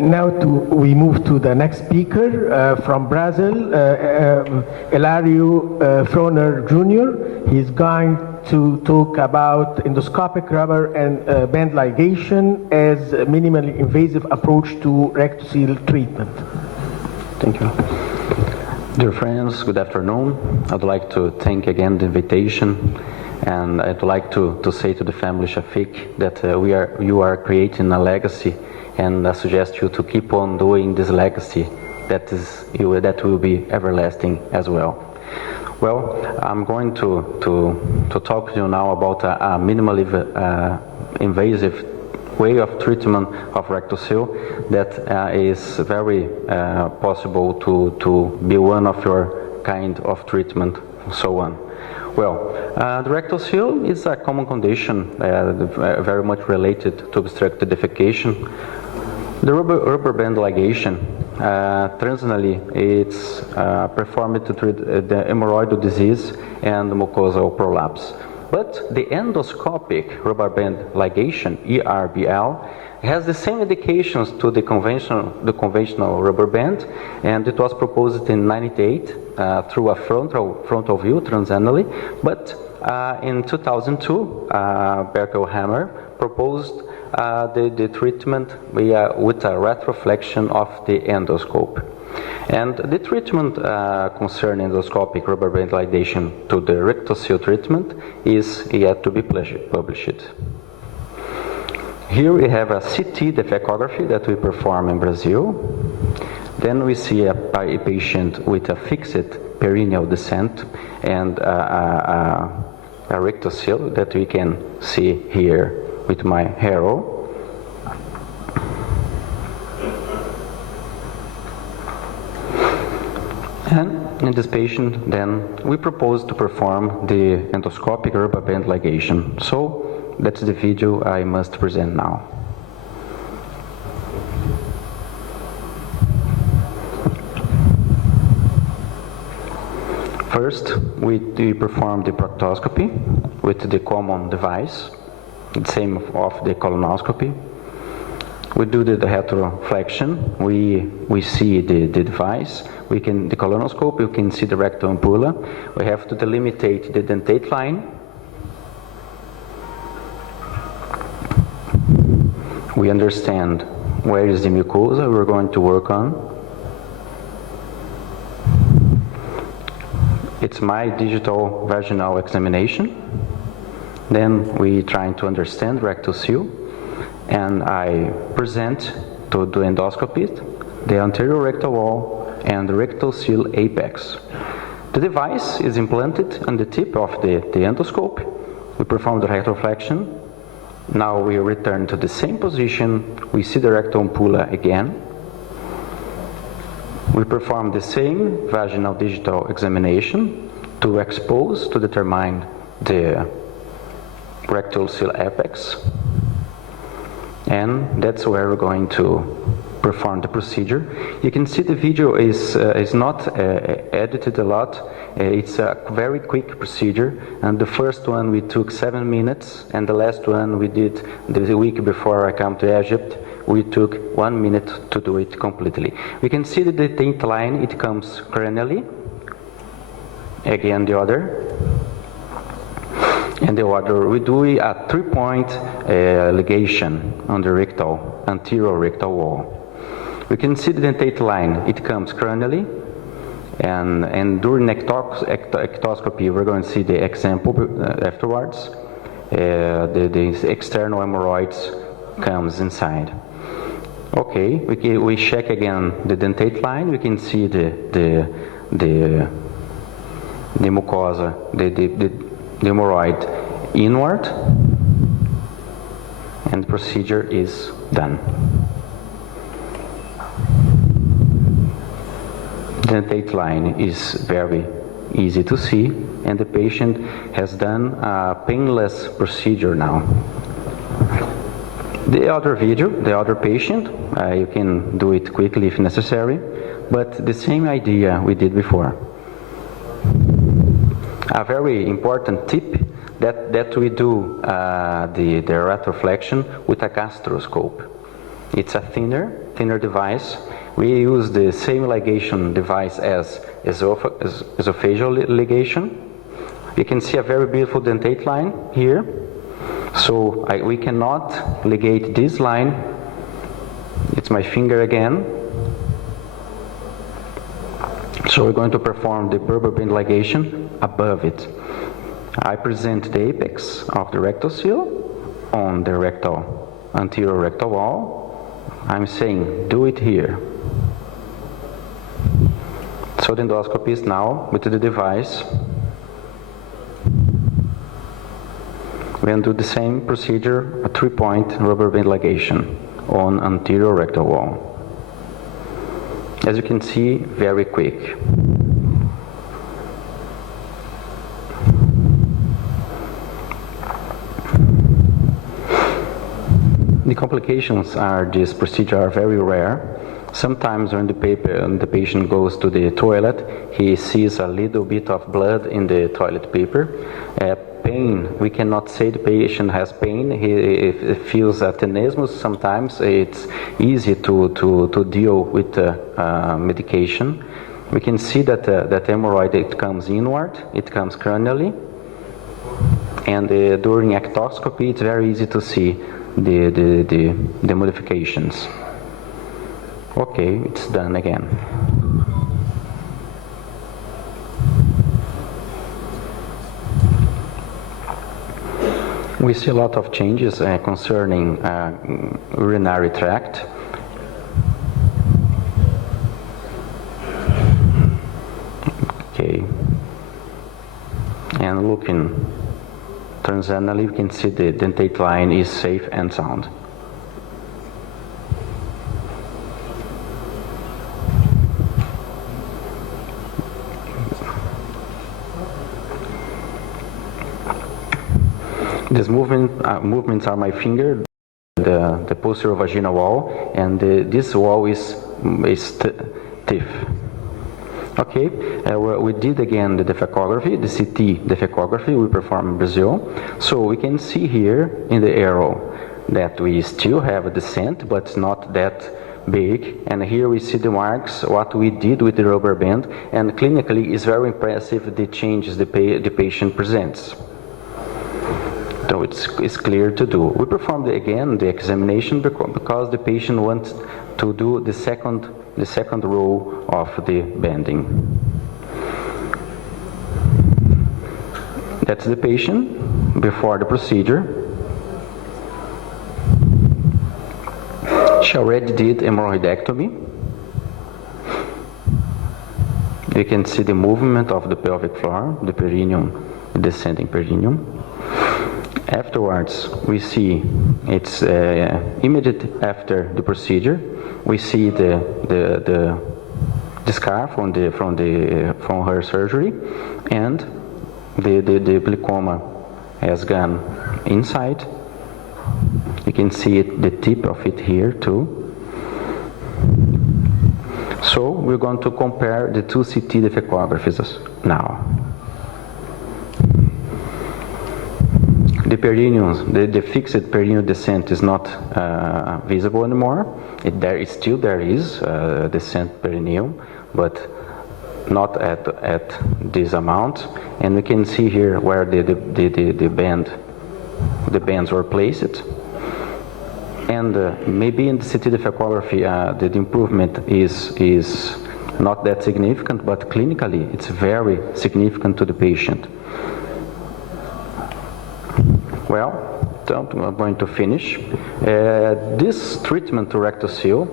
We move to the next speaker from Brazil, Hilario Froner Jr. He's going to talk about endoscopic rubber and band ligation as a minimally invasive approach to rectocele treatment. Thank you. Dear friends, good afternoon. I'd like to thank again the invitation, and I'd like to say to the family Shafiq that you are creating a legacy, and I suggest you to keep on doing this legacy that will be everlasting as well. Well, I'm going to talk to you now about a minimally invasive way of treatment of rectocele that is very possible to be one of your kind of treatment, so on. Well, the rectocele is a common condition very much related to obstructive defecation. The rubber band ligation, traditionally, it's performed to treat the hemorrhoidal disease and mucosal prolapse. But the endoscopic rubber band ligation, ERBL, has the same indications to the conventional rubber band, and it was proposed in '98 through a frontal view transanally. But in 2002, Berkelhammer proposed the treatment with a retroflexion of the endoscope. And the treatment concerning endoscopic rubber band ligation to the rectocele treatment is yet to be published. Here we have a CT defecography that we perform in Brazil. Then we see a patient with a fixed perineal descent and a rectocele that we can see here with my arrow. And in this patient, then, we propose to perform the endoscopic rubber band ligation. So, that's the video I must present now. First, we perform the proctoscopy with the common device, the same of the colonoscopy. We do the retroflexion. We see the device. The colonoscope. You can see the rectal ampulla. We have to delimitate the dentate line. We understand where is the mucosa we're going to work on. It's my digital vaginal examination. Then we try to understand rectocele, and I present to the endoscopist the anterior rectal wall and the rectocele apex. The device is implanted on the tip of the endoscope. We perform the retroflexion. Now we return to the same position. We see the rectal ampulla again. We perform the same vaginal digital examination to expose, to determine the rectocele apex, and that's where we're going to perform the procedure. You can see the video is not edited a lot. It's a very quick procedure, and the first one we took 7 minutes, and the last one we did the week before I come to Egypt. We took 1 minute to do it completely. We can see the dentate line, it comes cranially. Again, the other. And the other, we do a 3-point ligation on the anterior rectal wall. We can see the dentate line, it comes cranially, and during ectoscopy, we're going to see the example afterwards. The external hemorrhoids comes inside. Okay, we check again the dentate line. We can see the mucosa, the hemorrhoid inward, and the procedure is done. The dentate line is very easy to see, and the patient has done a painless procedure now. The other video, the other patient, you can do it quickly if necessary, but the same idea we did before. A very important tip that we do the retroflexion with a gastroscope. It's a thinner device. We use the same ligation device as esophageal ligation. You can see a very beautiful dentate line here. So we cannot ligate this line. It's my finger again. So we're going to perform the rubber band ligation above it. I present the apex of the rectocele on the anterior rectal wall. I'm saying, do it here. So the endoscopy is now with the device. We can do the same procedure, a 3-point rubber band ligation on anterior rectal wall. As you can see, very quick. The complications are this procedure are very rare. Sometimes when the patient goes to the toilet, he sees a little bit of blood in the toilet paper. Pain, we cannot say the patient has pain. He feels a tenesmus. Sometimes it's easy to deal with medication. We can see that that hemorrhoid, it comes inward, it comes cranially, and during rectoscopy it's very easy to see the modifications. Okay, it's done again. We see a lot of changes concerning urinary tract. Okay, and looking transannally, we can see the dentate line is safe and sound. These movements are my finger, the posterior vaginal wall, and this wall is stiff. Okay, we did again the defecography, the CT defecography we performed in Brazil. So we can see here in the arrow that we still have a descent, but it's not that big. And here we see the marks, what we did with the rubber band, and clinically it's very impressive the changes the patient presents. So it's clear to do. We performed again the examination because the patient wants to do the second row of the bending. That's the patient before the procedure. She already did hemorrhoidectomy. You can see the movement of the pelvic floor, the perineum, the descending perineum. Afterwards, we see it's immediate after the procedure. We see the scar from her surgery, and the glaucoma has gone inside. You can see the tip of it here too. So we're going to compare the two CT defecographies now. The perineum, the fixed perineal descent is not visible anymore. There is descent perineum, but not at this amount. And we can see here where the bands were placed. And maybe in the CT defecography, the improvement is not that significant, but clinically it's very significant to the patient. Well, I'm going to finish. This treatment to rectocele,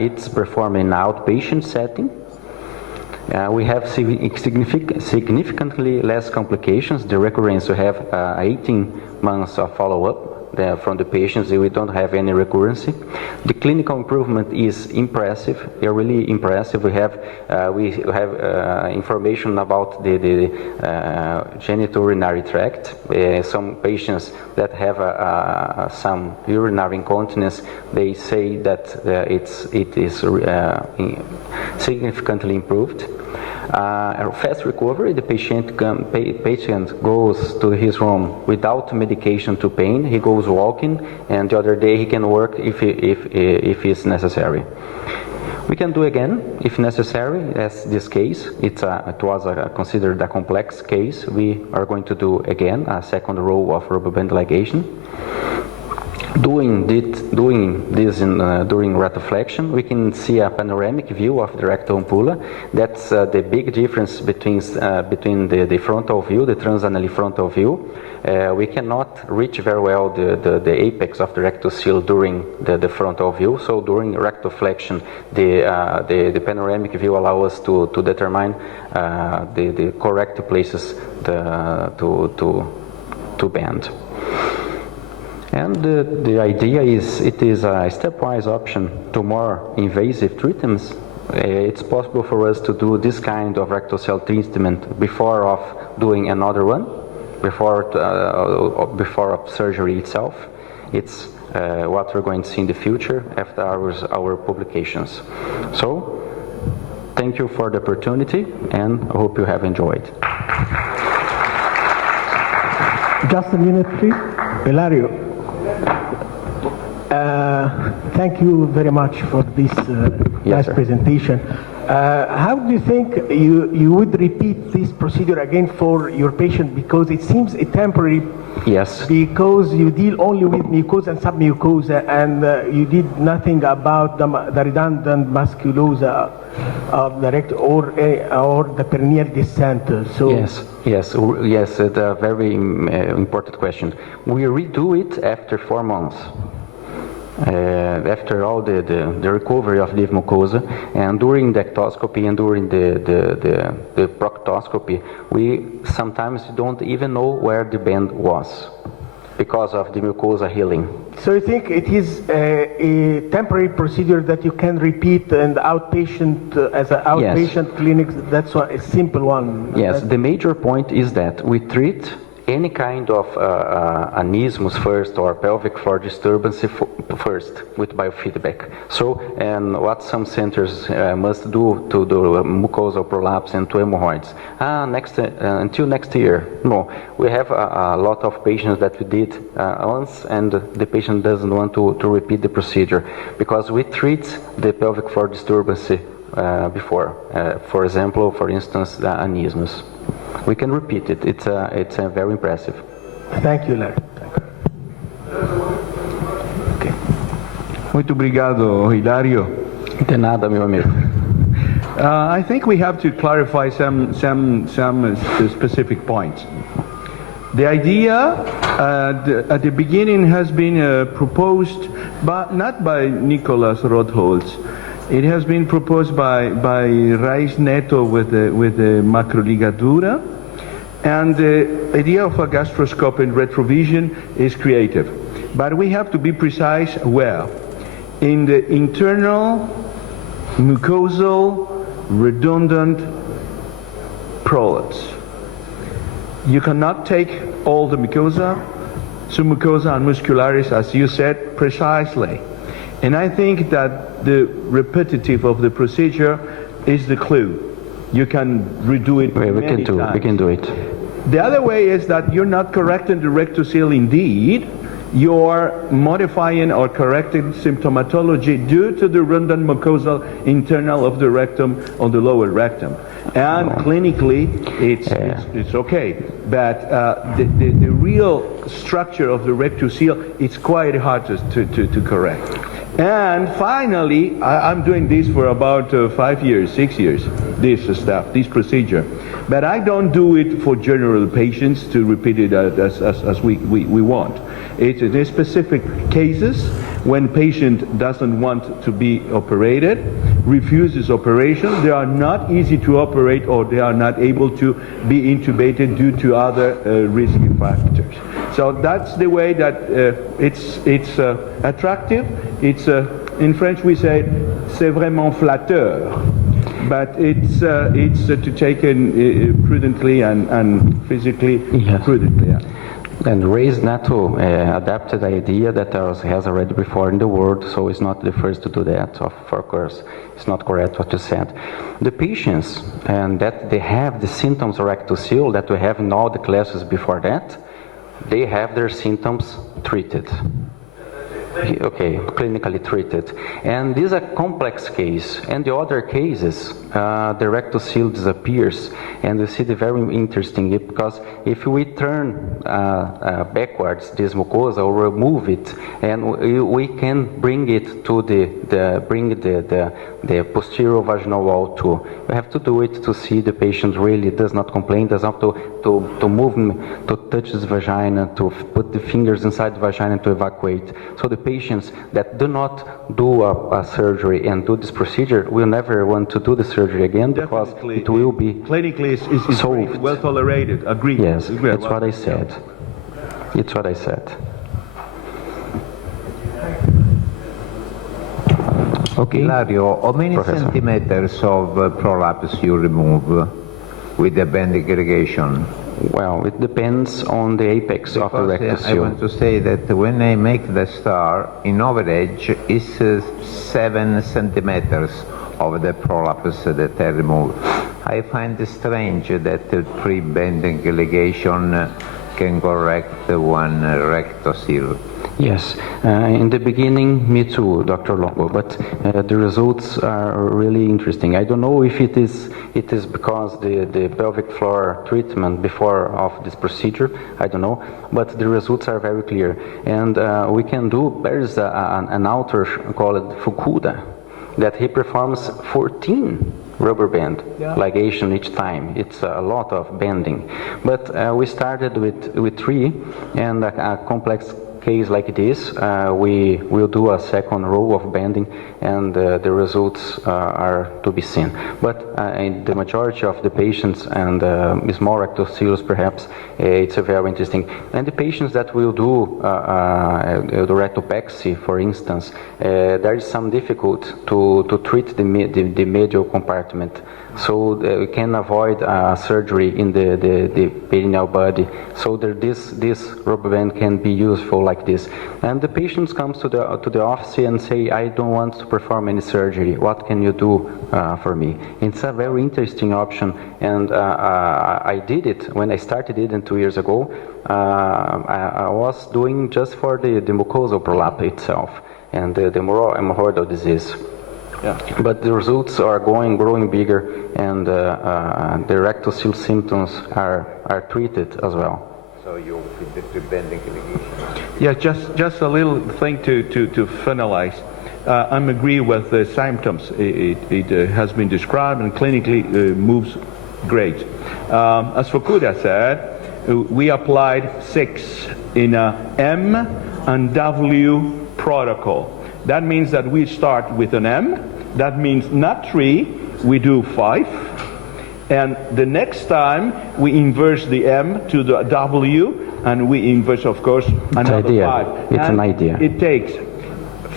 it's performed in outpatient setting. We have significantly less complications. The recurrence, we have 18 months of follow-up from the patients. We don't have any recurrence. The clinical improvement is impressive, really impressive. We have information about the genitourinary tract. Some patients that have some urinary incontinence, they say that it is significantly improved. Fast recovery, the patient goes to his room without medication to pain, he goes walking, and the other day he can work if it's necessary. We can do again if necessary, as this case. It was considered a complex case. We are going to do again a second row of rubber band ligation. Doing this during retroflexion, we can see a panoramic view of the rectal ampulla. That's the big difference between the frontal view, the transannally frontal view. We cannot reach very well the apex of the rectocele during the frontal view. So during rectoflexion, the panoramic view allows us to determine the correct places to bend. And the idea is it is a stepwise option to more invasive treatments. It's possible for us to do this kind of rectocele treatment before of doing another one, before of surgery itself. It's what we're going to see in the future after our publications. So, thank you for the opportunity, and I hope you have enjoyed. Just a minute, please. Hilario. Thank you very much for this nice presentation. How do you think you would repeat this procedure again for your patient? Because it seems a temporary. Yes. Because you deal only with mucosa and submucosa, and you did nothing about the redundant musculosa of the rectum or the perineal descent. So yes, it's a very important question. We redo it after 4 months. After all the recovery of the mucosa, and during the ectoscopy and during the proctoscopy, we sometimes don't even know where the bend was because of the mucosa healing. So you think it is a temporary procedure that you can repeat in the outpatient, as an outpatient clinic? That's a simple one. Yes, the major point is that we treat any kind of anismus first or pelvic floor disturbance first with biofeedback. So, and what some centers must do to the mucosal prolapse and to hemorrhoids. Until next year. No, we have a lot of patients that we did once, and the patient doesn't want to repeat the procedure because we treat the pelvic floor disturbance before. For example, for instance, the anismus. We can repeat it. It's very impressive. Thank you, Larry. Okay. Muito obrigado, Hilario. De nada, meu amigo. I think we have to clarify some specific points. The idea at the beginning has been proposed, but not by Nicolas Rotholz. It has been proposed by Raiz Neto with the macroligadura, and the idea of a gastroscope and retrovision is creative. But we have to be precise where. In the internal mucosal redundant prolapse. You cannot take all the mucosa, submucosa and muscularis, as you said, precisely. And I think that the repetitive of the procedure is the clue. You can redo it many times. We can do it. The other way is that you're not correcting the rectocele indeed, you're modifying or correcting symptomatology due to the redundant mucosal internal of the rectum on the lower rectum. And clinically, it's okay. But the real structure of the rectocele, it's quite hard to correct. And finally, I'm doing this for about 5 years, 6 years, this procedure. But I don't do it for general patients to repeat it as we want. It's in specific cases when patient doesn't want to be operated, refuses operation, they are not easy to operate or they are not able to be intubated due to other risky factors. So that's the way that it's attractive. It's in French we say c'est vraiment flatteur, but it's to take in prudently and physically prudently. Yeah. And raised NATO adapted idea that has already before in the world, so it's not the first to do that, of course. It's not correct what you said. The patients, and that they have the symptoms of rectocele that we have in all the classes before that, they have their symptoms treated. Okay, clinically treated. And this is a complex case. And the other cases, the rectocele disappears. And you see the very interesting, because if we turn backwards this mucosa or remove it, and we can bring it to the posterior vaginal wall too. We have to do it to see the patient really does not complain, does not to move, to touch his vagina, to put the fingers inside the vagina to evacuate. So the patients that do not do a surgery and do this procedure will never want to do the surgery again. Definitely. Because it will be clinically is solved. Well tolerated. Agree. Yes, agree. that's what I said. It's what I said. Okay. Ilario, how many Professor. centimeters of prolapse you remove with the bending ligation? Well, it depends on the apex of the Because I rectocele. want to say that when I make the star, in average, it's 7 centimeters of the prolapse that I remove. I find it strange that the pre-bending ligation can correct one rectocele. Yes, in the beginning, me too, Dr. Longo, but the results are really interesting. I don't know if it is because the pelvic floor treatment before of this procedure, I don't know, but the results are very clear. And we can do, there is an author called Fukuda, that he performs 14 rubber band ligation each time. It's a lot of bending. But we started with 3, and a complex case like this, we will do a second row of bending, and the results are to be seen. But in the majority of the patients, and small rectoceles perhaps, it's very interesting. And the patients that will do the rectopexy, for instance, there is some difficulty to treat the medial compartment. So we can avoid surgery in the perineal body. So this rubber band can be useful like this. And the patients comes to the office and say, I don't want to perform any surgery. What can you do for me? It's a very interesting option. And I did it when I started it 2 years ago. I was doing just for the mucosal prolapse itself and the hemorrhoidal disease. Yeah. But the results are growing bigger, and the rectocele symptoms are treated as well. So you with the bending ligation? Yeah, just a little thing to finalize. I agree with the symptoms. It has been described and clinically moves great. As Fukuda said, we applied 6 in a M and W protocol. That means that we start with an M. That means not 3, we do 5. And the next time we inverse the M to the W, and we inverse, of course, another 5. It's an idea. It takes.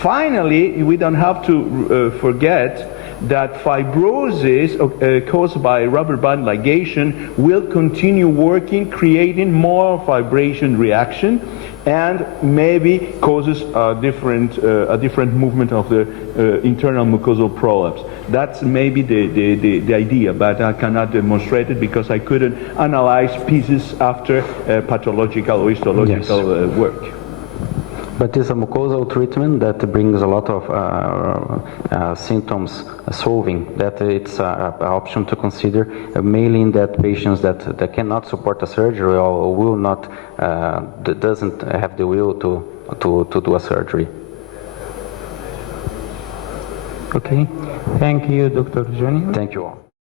Finally, we don't have to forget that fibrosis caused by rubber band ligation will continue working, creating more fibration reaction, and maybe causes a different movement of the internal mucosal prolapse. That's maybe the idea, but I cannot demonstrate it because I couldn't analyze pieces after pathological or histological work. But it's a mucosal treatment that brings a lot of symptoms solving, that it's an option to consider, mainly in that patients that cannot support a surgery or will not, doesn't have the will to do a surgery. Okay, thank you, Dr. Junior. Thank you all.